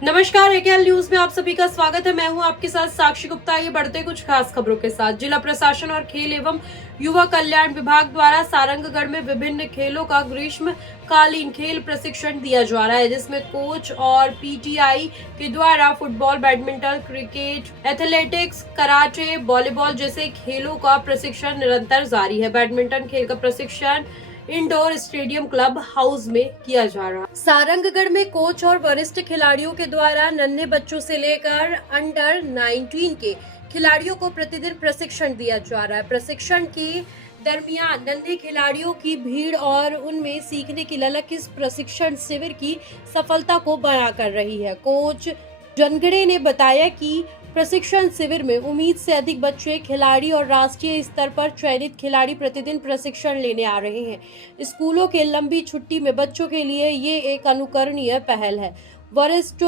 नमस्कार, एकेएल न्यूज में आप सभी का स्वागत है। मैं हूं आपके साथ साक्षी गुप्ता। ये बढ़ते कुछ खास खबरों के साथ। जिला प्रशासन और खेल एवं युवा कल्याण विभाग द्वारा सारंगगढ़ में विभिन्न खेलों का ग्रीष्मकालीन खेल प्रशिक्षण दिया जा रहा है, जिसमें कोच और पीटीआई के द्वारा football, badminton, cricket, athletics, karate, volleyball जैसे खेलों का प्रशिक्षण निरंतर जारी है। बैडमिंटन खेल का प्रशिक्षण इंडोर स्टेडियम क्लब हाउस में किया जा रहा है। सारंगगढ़ में कोच और वरिष्ठ खिलाड़ियों के द्वारा नन्हे बच्चों से लेकर अंडर 19 के खिलाड़ियों को प्रतिदिन प्रशिक्षण दिया जा रहा है। प्रशिक्षण के दरमियान नन्हे खिलाड़ियों की भीड़ और उनमें सीखने की ललक इस प्रशिक्षण शिविर की सफलता को बयां कर रही है। कोच जनगड़े ने बताया कि प्रशिक्षण शिविर में उम्मीद से अधिक बच्चे, खिलाड़ी और राष्ट्रीय स्तर पर चयनित खिलाड़ी प्रतिदिन प्रशिक्षण लेने आ रहे हैं। स्कूलों के लंबी छुट्टी में बच्चों के लिए ये एक अनुकरणीय पहल है। वरिष्ठ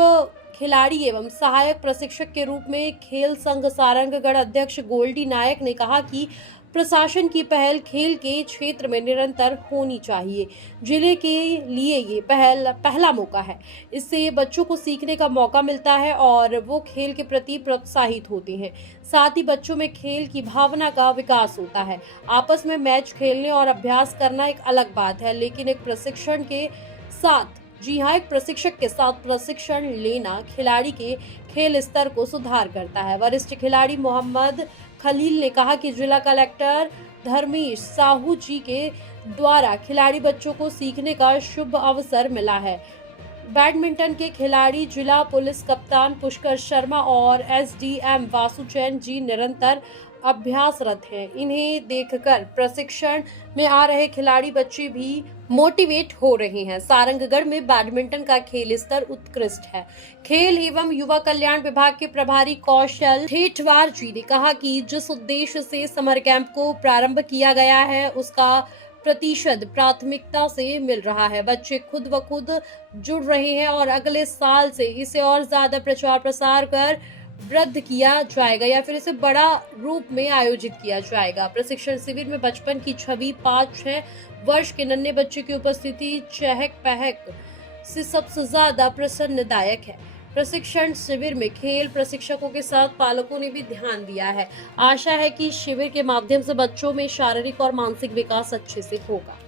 खिलाड़ी एवं सहायक प्रशिक्षक के रूप में खेल संघ सारंगगढ़ अध्यक्ष गोल्डी नायक ने कहा कि प्रशासन की पहल खेल के क्षेत्र में निरंतर होनी चाहिए। जिले के लिए ये पहला मौका है। इससे बच्चों को सीखने का मौका मिलता है और वो खेल के प्रति प्रोत्साहित होते हैं। साथ ही बच्चों में खेल की भावना का विकास होता है। आपस में मैच खेलने और अभ्यास करना एक अलग बात है, लेकिन एक प्रशिक्षण के साथ एक प्रशिक्षक के साथ प्रशिक्षण लेना खिलाड़ी के खेल स्तर को सुधार करता है। वरिष्ठ खिलाड़ी मोहम्मद खलील ने कहा कि जिला कलेक्टर धर्मेश साहू जी के द्वारा खिलाड़ी बच्चों को सीखने का शुभ अवसर मिला है। बैडमिंटन के खिलाड़ी जिला पुलिस कप्तान पुष्कर शर्मा और एसडीएम वासुचैन जी निरंतर अभ्यासरत हैं। इन्हें देखकर प्रशिक्षण में आ रहे खिलाड़ी बच्चे भी मोटिवेट हो रहे हैं। सारंगगढ़ में बैडमिंटन का खेल स्तर उत्कृष्ट है। खेल एवं युवा कल्याण विभाग के प्रभारी कौशल ठेठवार जी ने कहा कि जिस उद्देश्य से समर कैंप को प्रारंभ किया गया है, उसका प्रतिशत प्राथमिकता से मिल रहा है। बच्चे खुद ब खुद जुड़ रहे हैं और अगले साल से इसे और ज्यादा प्रचार प्रसार कर वृद्ध किया जाएगा या फिर इसे बड़ा रूप में आयोजित किया जाएगा। प्रशिक्षण शिविर में बचपन की छवि 5-6 वर्ष के नन्हे बच्चे की उपस्थिति चहक पहक से सबसे ज्यादा प्रसन्नदायक है। प्रशिक्षण शिविर में खेल प्रशिक्षकों के साथ पालकों ने भी ध्यान दिया है। आशा है कि शिविर के माध्यम से बच्चों में शारीरिक और मानसिक विकास अच्छे से होगा।